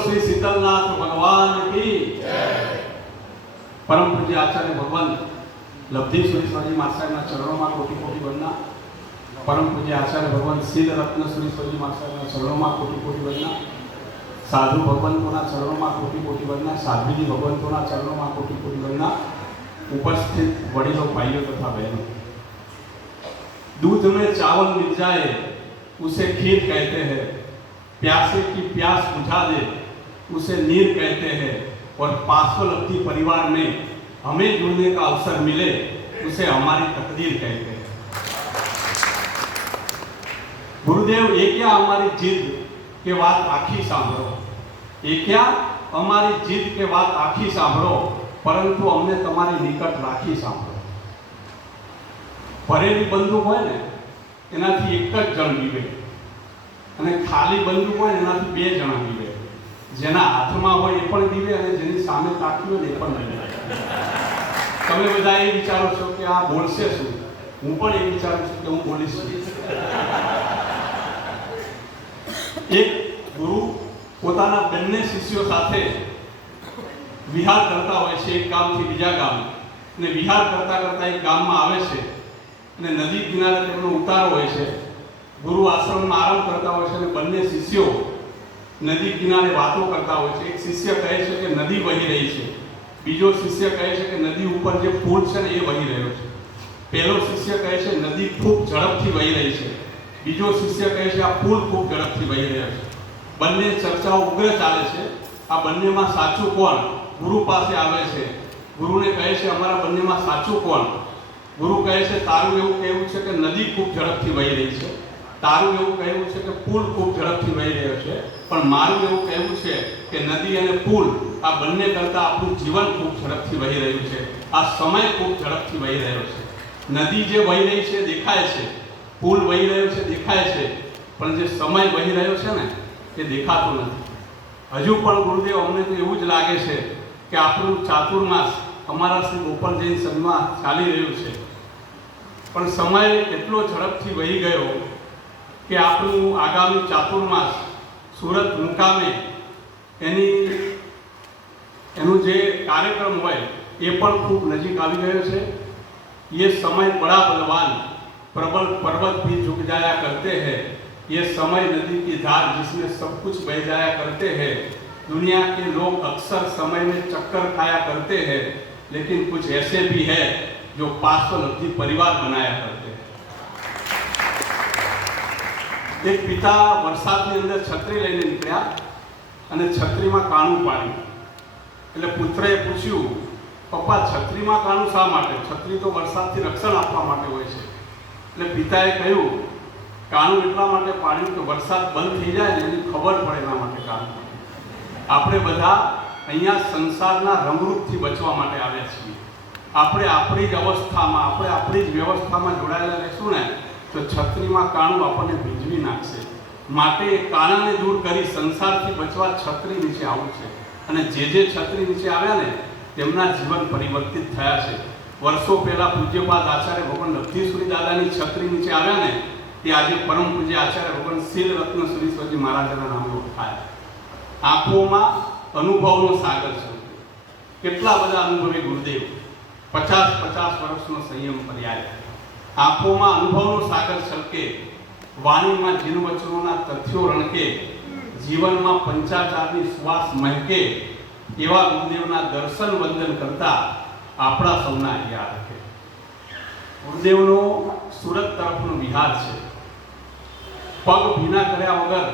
श्री शीतलनाथ भगवान की परम पूज्य आचार्य भगवान लब्धि सुरेश्वरी मास्टर चरणों में कोटि कोटि वंदना। परम पूज्य आचार्य भगवान शील रत्न सुरेश्वरी मास्टर चरणों में कोटि कोटि वंदना। साधु भगवंतों चरणों में कोटि कोटि वंदना। साध्वी भगवंतों चरणों में कोटि कोटि वंदना। उपस्थित वडीलों भाइयों तथा बहनों, दूध में चावल मिल जाए उसे खीर कहते हैं, प्यासे की प्यास बुझा दे उसे नीर कहते हैं, और 500 लब्धि परिवार में हमें जुड़ने का अवसर मिले उसे हमारी तकदीर कहते हैं। गुरुदेव ये क्या हमारी जिद के बात आखी सांभळो, ये क्या हमारी जिद के बात आखी सांभळो, परंतु हमने तमारी निकट राखी सांभळो। भरेली बंदूक होय ने एनाथी एक ज जण बीवे અને ખાલી બંદૂક હોય એનાથી 2 જણા બીવે। જેના હાથમાં હોય એ પણ બીવે અને જેની સામે તાક્યું હોય એ પણ બીવે। તમે બધા એ વિચારો છો કે આ બોલશે શું, હું પણ એ વિચારું છું કે હું બોલીશ શું। એક ગુરુ પોતાના બંને શિષ્યો સાથે વિહાર કરતા હોય છે, એક ગામથી બીજા ગામ, અને વિહાર કરતા કરતા એક ગામમાં આવે છે અને નદી કિનારે તેમનો ઉતારો હોય છે। गुरु आश्रम में आराम करता हो, बने शिष्यों नदी किनारे बातों करता हो। एक शिष्य कहे कि नदी वही रही है, बीजो शिष्य कहे कि नदी ऊपर जो पुल है ये वही रह्यो छे। पहलो शिष्य कहे नदी खूब झड़पथी वही रही है, बीजो शिष्य कहे आ पुल खूब झड़पथी वही रह्यो छे। बने चर्चाओं उग्र चाले छे। आ बने में साचुं कोण? गुरु पासे आवे छे। गुरु ने कहे अमरा बने में साचुं कोण? गुरु कहे तारुं एवुं कहेवुं छे कि नदी खूब झड़पथी वही रही है, तारुं एवुं कहेवुं छे कि पुल खूब झड़पथी वही रह्यो छे, पण मारुं एवुं कहेवुं छे कि नदी अने पुल आ बंने करता आपणुं जीवन खूब झड़पथी वही रह्युं छे। आ समय खूब झड़पथी वही रह्यो छे। नदी जे वही रही छे देखाय छे, पुल वही रह्यो छे देखाय छे, पण जे समय वही रह्यो छे ने ते देखातो नथी। हजू पण गुरुदेव अमने तो एवुं ज लागे छे कि आपणुं चातुर्मास अमारा श्री गोपाल जैन संघमां चाली रह्युं छे, पण समय एटलो झड़पथी वही गयो कि आपणुं आगामी चातुर्मास सूरत मुकामे एनु जे कार्यक्रम होय ए पण खूब नजीक आवी गयो छे। ये समय बड़ा बलवान, प्रबल पर्वत भी झुक जाया करते हैं। ये समय नदी की धार जिसमें सब कुछ बह जाया करते हैं। दुनिया के लोग अक्सर समय में चक्कर खाया करते हैं, लेकिन कुछ ऐसे भी है जो 500 लब्धि परिवार बनाया करते हैं। एक पिता वरसादनी अंदर छत्री लईने निकळ्या અને છત્રીમાં કાણું પાડ્યું। એટલે પુત્રએ પૂછ્યું, પપ્પા છત્રીમાં કાણું શા માટે? છત્રી તો વરસાદથી રક્ષણ આપવા માટે હોય છે। એટલે પિતાએ કહ્યું, કાણું એટલા માટે પાડ્યું કે વરસાદ બંધ થઈ જાય ને એની ખબર પડે એના માટે કાણું પાડ્યું। આપણે બધા અહીંયા સંસારના રંગરૂપથી બચવા માટે આવ્યા છીએ। આપણે આપણી જ અવસ્થામાં, આપણે આપણી જ વ્યવસ્થામાં જોડાયેલા રહેશું ને तो छत्री में काणु आपने भीजवी नाखशे। माटे काणाने दूर करी संसारथी बचवा छत्री नीचे आवुं छे, अने जे छत्री नीचे आव्या ने तेमना जीवन परिवर्तित थया छे। वर्षों पहला पूज्यपाद आचार्य भगवान लब्धिसुरी दादानी छत्री नीचे आव्या ने ते आजे परम पूज्य आचार्य भगवान शील रत्न सुरेश्वरजी महाराजना नामे ओळखाया। आंखोमां अनुभवनो सागर छे। केटला बधा अनुभवी गुरुदेव, 50-50 वर्षनो संयम पर्याय। आंखों में अनुभवनो सागर छलके, वाणी में जीनवचनों तथ्यों रણકે, जीवन में पंचाचारनी सुवास महके, एवा गुरुदेवना दर्शन वंदन करता आपणा सौना याद रखे। गुरुदेवनो सूरत तरफनो विहार छे। पग भीना कर्या वगर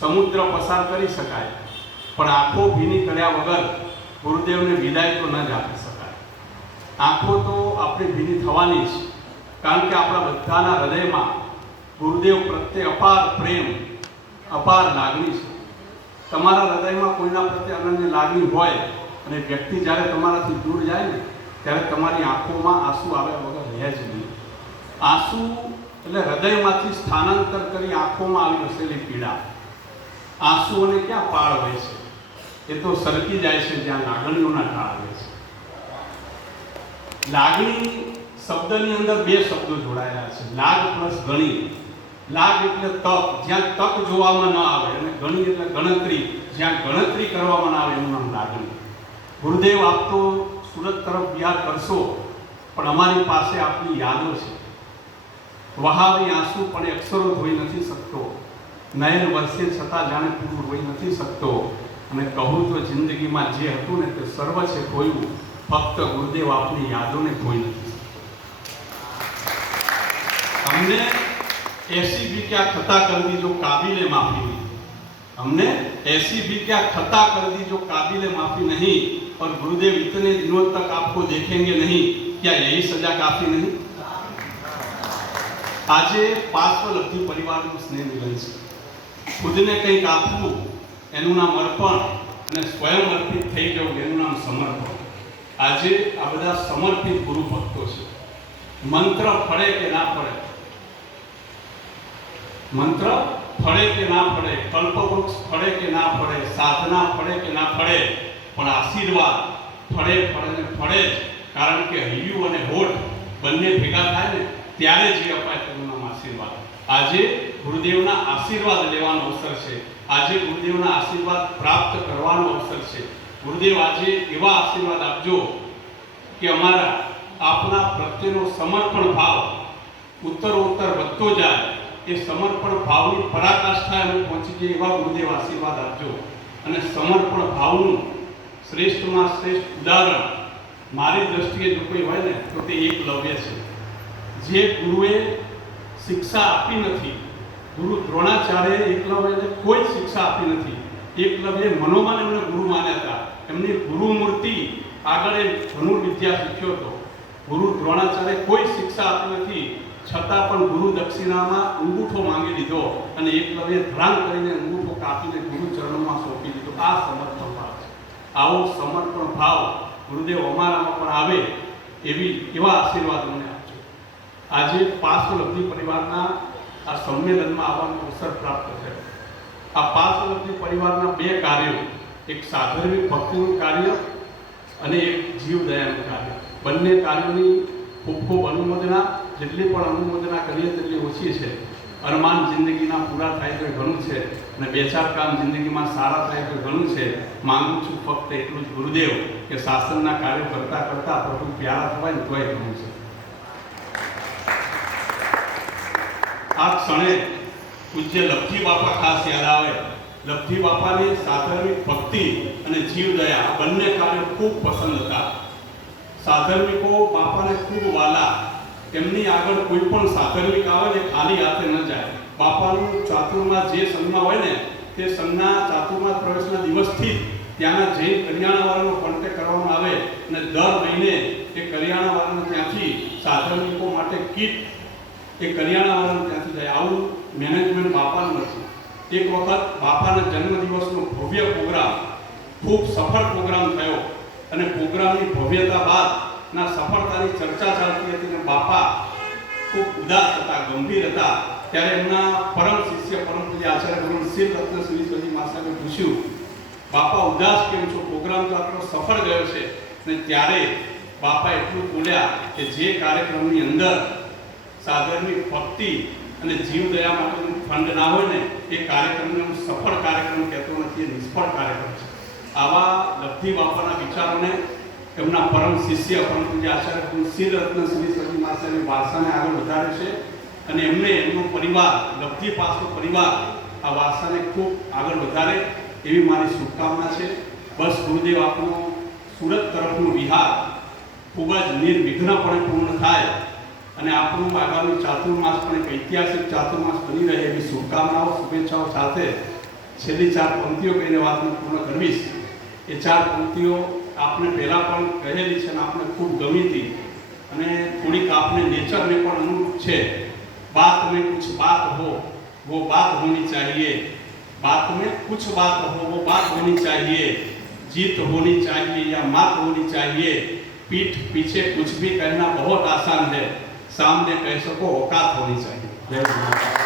समुद्र पसार करी शकाय, पण आंखों भीनी कर्या वगर गुरुदेवने विदाय तो न ज आपी शकाय। आंखों तो आपणी भीनी थवानी ज, कारण के अपना बधाना हृदय में गुरुदेव प्रत्ये अपार प्रेम, अपार लागणी है। तमारा हृदय में कोईना प्रत्ये अनन्य लागणी होय अने व्यक्ति ज्यारे तमाराथी दूर जाए ने त्यारे तमारी आँखों में आंसू आव्या वगर रहे ज नहीं। आंसू एटले हृदयमांथी स्थानांतर करी आँखों में आवी बसेली पीड़ा। आंसुओने क्या पाळ होय छे? ए तो सरकी जाय छे ज्यां लागणीओना ढाळ होय छे। लागणी शब्दनी अंदर 2 शब्दों जोड़ाया है, लाग प्लस गणी। લાગ એટલે તક, જ્યાં તક જોવામાં ન આવે, અને ગણી એટલે ગણતરી, જ્યાં ગણતરી કરવામાં ના આવે એનું નામ લાગણી. ગુરુદેવ, આપ તો સુરત તરફ વિહાર કરશો, પણ અમારી પાસે આપની યાદો છે. વહાવી આંસુ પણ અક્ષરો ધોઈ નથી શકતો, નયન વર્ષે છતાં જાણે પૂરું હોઈ નથી શકતો, અને કહું તો જિંદગીમાં જે હતું ને તે સર્વ છે ખોયું, ફક્ત ગુરુદેવ આપની યાદોને ખોઈ નથી શકતો. हमने ऐसी भी क्या खता कर दी जो काबिले माफी नहीं, हमने ऐसी भी क्या खता कर दी जो काबिले माफी नहीं, और गुरुदेव इतने दिनों तक आपको देखेंगे नहीं, क्या यही सजा काफी नहीं? આજે પાર્શ્વલબ્ધિ પરિવારનું સ્નેહ મિલન છે. ખુદને કંઈક આપવું એનું નામ અર્પણ, અને સ્વયં અર્પિત થઈ જવું એનું નામ સમર્પણ. આજે આ બધા સમર્પિત ગુરુ ભક્તો છે. મંત્ર ફળે કે ના ફળે, મંત્ર ફળે કે ના ફળે, કલ્પવૃક્ષ ફળે કે ના ફળે, સાધના ફળે કે ના ફળે, પણ આશીર્વાદ ફળે ફળે ને ફળે જ. કારણ કે હૈયું અને હોઠ બંને ભેગા થાય ને ત્યારે જે અપાય તેનું નામ આશીર્વાદ. આજે ગુરુદેવના આશીર્વાદ લેવાનો અવસર છે. આજે ગુરુદેવના આશીર્વાદ પ્રાપ્ત કરવાનો અવસર છે. ગુરુદેવ, આજે એવા આશીર્વાદ આપજો કે અમારા આપના પ્રત્યેનો સમર્પણ ભાવ ઉત્તરોત્તર વધતો જાય. એ સમર્પણ ભાવની પરાકાષ્ઠાએ અમે પહોંચી જઈએ એવા ગુરુદેવ આશીર્વાદ આપજો. અને સમર્પણ ભાવનું શ્રેષ્ઠમાં શ્રેષ્ઠ ઉદાહરણ મારી દ્રષ્ટિએ જો કોઈ હોય ને તો તે એકલવ્ય છે. જે ગુરુએ શિક્ષા આપી નથી, ગુરુ દ્રોણાચાર્ય એકલવ્યને કોઈ શિક્ષા આપી નથી. એકલવ્ય મનોમન એમને ગુરુ માન્યા હતા. એમની ગુરુમૂર્તિ આગળ એ ધનુર્વિદ્યા શીખ્યો હતો. ગુરુ દ્રોણાચાર્ય કોઈ શિક્ષા આપી નથી, છતાં પણ ગુરુ દક્ષિણામાં અંગૂઠો માંગી લીધો, અને એકલવ્ય ધ્રાન કરીને અંગૂઠો કાપીને ગુરુ ચરણોમાં સોંપી દીધો. આ સમર્પણ ભાવ છે. આવો સમર્પણ ભાવ ગુરુદેવ અમારામાં પણ આવે એવા આશીર્વાદ અમને આપજો. આજે પાર્શ્વલબ્ધિ પરિવારના આ સંમેલનમાં આવવાનો અવસર પ્રાપ્ત થયો. આ પાર્શ્વલબ્ધિ પરિવારના બે કાર્યો, એક સાધર્મિક ભક્તિનું કાર્ય અને એક જીવદયાનું કાર્ય, બંને કાર્યોની ખૂબ ખૂબ અનુમોદના. જેટલી પણ અનુમોદના કરીએ તેટલી ઓછી છે. અરમાન જિંદગીના પૂરા થાય તો ઘણું છે, અને બે ચાર કામ જિંદગીમાં સારા થાય તો ઘણું છે. માંગુ છું ફક્ત એટલું જ ગુરુદેવ કે શાસનના કાર્યો કરતા કરતા પ્રભુ પ્યારા થવાય ને તોય ઘણું છે. આ ક્ષણે પૂજ્ય લબ્ધિ બાપા ખાસ યાદ આવે. લબ્ધિ બાપાની સાધર્મિક ભક્તિ અને જીવદયા આ બંને કાર્યો ખૂબ પસંદ હતા. સાધર્મિકો બાપાને ખૂબ વાલા. એમની આગળ કોઈ પણ સાધર્મિક આવે ને ખાલી હાથે ન જાય. બાપાનું ચાતુર્માસ જે સંઘમાં હોય ને તે સંઘના ચાતુર્માસ પ્રવેશના દિવસથી ત્યાંના જૈન કરિયાણાવાળાનો કોન્ટેક્ટ કરવામાં આવે, અને દર મહિને એ કરિયાણાવાળાને ત્યાંથી સાધર્મિકો માટે કીટ એ કરિયાણાવાળાને ત્યાંથી જાય. આવું મેનેજમેન્ટ બાપાનું નથી. એક વખત બાપાના જન્મદિવસનો ભવ્ય પ્રોગ્રામ, ખૂબ સફળ પ્રોગ્રામ થયો, અને પ્રોગ્રામની ભવ્યતા બાદના સફળતાની ચર્ચા ચાલતી હતી, અને બાપા ખૂબ ઉદાસ હતા, ગંભીર હતા. ત્યારે એમના પરમ શિષ્ય પરમ પૂજ્ય આચાર્ય ગુરુ શ્રી રત્ન શ્રી મહાસાહેબે પૂછ્યું, બાપા ઉદાસ કેમ છો? પ્રોગ્રામ તો આટલો સફળ ગયો છે. અને ત્યારે બાપા એટલું બોલ્યા કે જે કાર્યક્રમની અંદર સાધર્મિક ભક્તિ અને જીવદયા માટેનું ફંડ ના હોય ને એ કાર્યક્રમને હું સફળ કાર્યક્રમ કહેતો નથી, એ નિષ્ફળ કાર્યક્રમ છે. આવા લબ્ધિ બાપાના વિચારોને એમના પરમ શિષ્ય પરમ પૂજ્ય આચાર્ય ગુરુ શ્રી રત્ન શ્રી મહાસાહેબે વારસાને આગળ વધારે છે, અને એમને એમનો પરિવાર લબ્ધિ પાસનો પરિવાર આ વારસાને ખૂબ આગળ વધારે એવી મારી શુભકામના છે. બસ ગુરુદેવ આપનો સુરત તરફનો વિહાર ખૂબ જ નિર્વિઘ્નપણે પૂર્ણ થાય, અને આપણું આગામી ચાતુર્માસ પણ એક ઐતિહાસિક ચાતુર્માસ બની રહે એવી શુભકામનાઓ શુભેચ્છાઓ સાથે છેલ્લી ચાર પંક્તિઓ કહીને વાતને પૂર્ણ કરવીશ. એ ચાર પંક્તિઓ આપને પહેલાં પણ કહેલી છે અને આપને ખૂબ ગમી હતી, અને થોડીક આપને નેચરને પણ અનુરૂપ છે. बात में कुछ बात हो वो बात होनी चाहिए, बात में कुछ बात हो वो बात होनी चाहिए, जीत होनी चाहिए या मात होनी चाहिए, पीठ पीछे कुछ भी कहना बहुत आसान है, सामने कह सको औकात होनी चाहिए. जय माता.